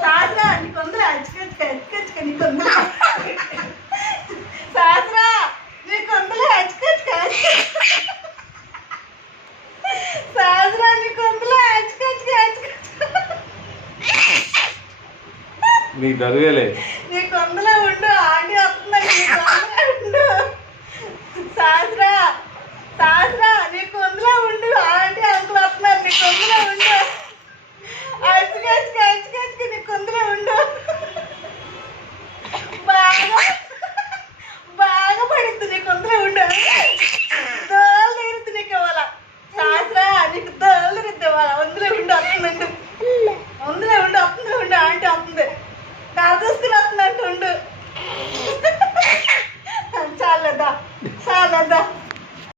శాస్త్రా నీకొందరు హెచ్చుక నీకొందరు శాస్త్రా నీకొందరు హెచ్చుక శాస్త్రా నీకొందరు నీకు జరగలే నీకు అందులో ఉండు ఆంటీ వస్తున్నాయి ఉండు శాస్త్రా శాస్త్రా నీకు అందులో ఉండు ఆంటీ అంకులు వస్తున్నారు నీకు అందులో ఉండు అచ్చుక నీకు అందులో ఉండు బాగా పడింది నీకు అందులో ఉండు దోలు తీరుద్ది నీకు ఇవ్వాల శాస్త్రా నీకు దోలు తీరుద్ది ఇవ్వాల అందులో ఉండు వస్తుందండు అందులో ఉండు ఆంటీ వస్తుంది కాదుసుకుని వస్తున్నట్టు ఉండు చాలదా